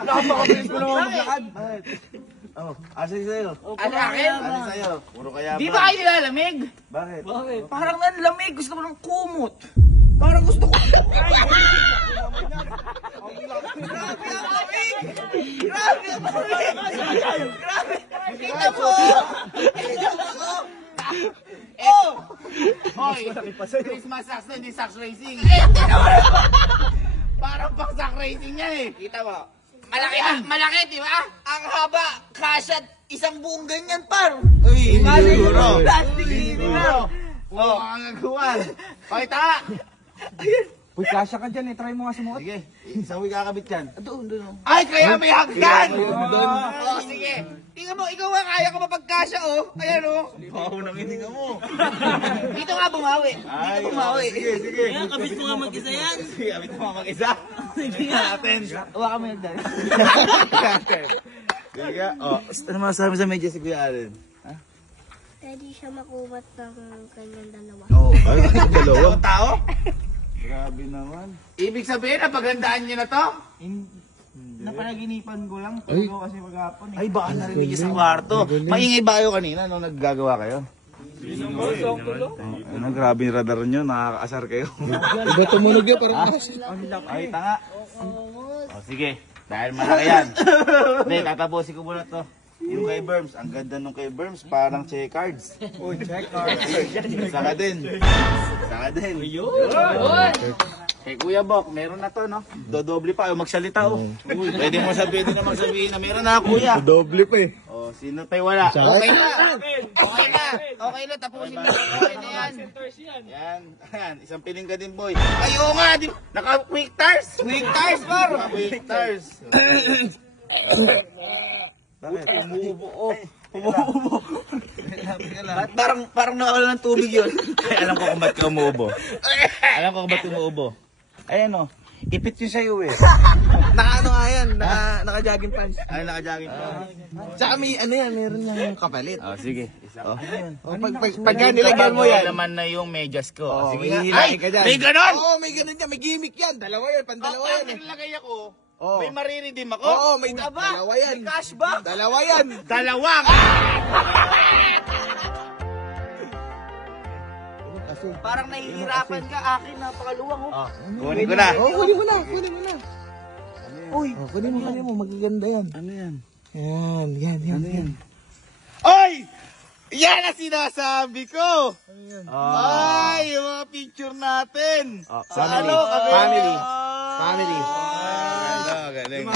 Napakabilis ko naman maglakad. Oh, asan sa'yo? Ano akin? Asan sa'yo? Puro kaya Di ba kayo nilalamig? Bakit? Parang nanlamig. Gusto ko ng kumot. Parang gusto ko. Grabe ang lamig! Grabe ang lamig! Grabe! Kita mo! Kita mo! Oh! Hoy! Christmas socks na, hindi socks racing. Parang pang socks racing yan eh. Kita mo? Malaki, di ba? Ang haba, kasyat, isang buong ganyan par. Uy, siguro. Plastic dito. Oh, ang nagkuhan. Pakita! Uy, kasya ka dyan eh. Try mo nga sumuot. Sige, isang week kakabit yan. Doon. Ay, kaya may hagdan! Oh, sige. Tingnan mo, ikaw nga kaya ka mapagkasya, oh. Ayan, oh. Baho ng hininga mo. Dito nga bumawi. Ay, Dito bumawi. sige. Ayan, kabit mo nga mag-isa yan. Sige, kabit mo mag-isa. Sige natin. Huwag kami hagdan. Sige, oh. Ano masasabi sa medyas si Kuya Allen? Pwede siya makumat ng kanyang dalawa. Oo. Ay, dalawang tao? Grabe naman. Ibig sabihin, napagandaan niyo na to? Napanaginipan ko lang. Tulog kasi maghapon eh. Ay, baka narinig niyo sa kwarto. Maingay ba kayo kanina nung naggagawa kayo? Ano, grabe yung radar nyo, nakakaasar kayo. Iba tumunog yun, parang Ay, tanga. O, sige. Dahil malaki yan. Hindi, tatapusin ko muna to. Yung kay Berms, ang ganda nung kay Berms, parang checkcards. Oh, check cards. Saka din. Kay Kuya Bok, meron na to, no? Dodoble pa, ayaw magsalita, oh. Pwede mo sabihin na magsabihin na meron na, Kuya. Doble pa eh. Oh, sino tayo wala? Okay na, tapusin na. Okay na yan. Yan. Isang piling ka din, boy. Ayo nga, naka-quick tires. Quick tires, par. Quick tires. Bakit? Umuubo. Parang nawala ng tubig yun. Ay, alam ko kung ba't ka umuubo. Ayan, oh. Ipit yun sa'yo, eh. Naka-ano nga yan, naka-jogging pants. Ay, nakajagin pa. Tsaka may ano yan, meron niyang kapalit. Oh, sige. Oh. Pagka nilagyan mo yan. Naman na yung medyas ko. Oh, Sige may nga. hilahin ka dyan. May ganon! Oo, may ganon yan. May gimmick yan. Dalawa yan, pandalawa yan eh. nilagay ako, Oo. may mariridim ako. Oo, may dalawa yan. Cashback. Dalawa yan. Dalawang! Parang nahihirapan ka. Akin, napakaluwang, oh. Kunin ko na. Oo, kunin mo na. Uy, kunin mo. Magaganda yan. Ano yan? Yan. Oy! Yan ang sinasabi ko! Ay, yung mga picture natin! Family. Family. Family. Galing.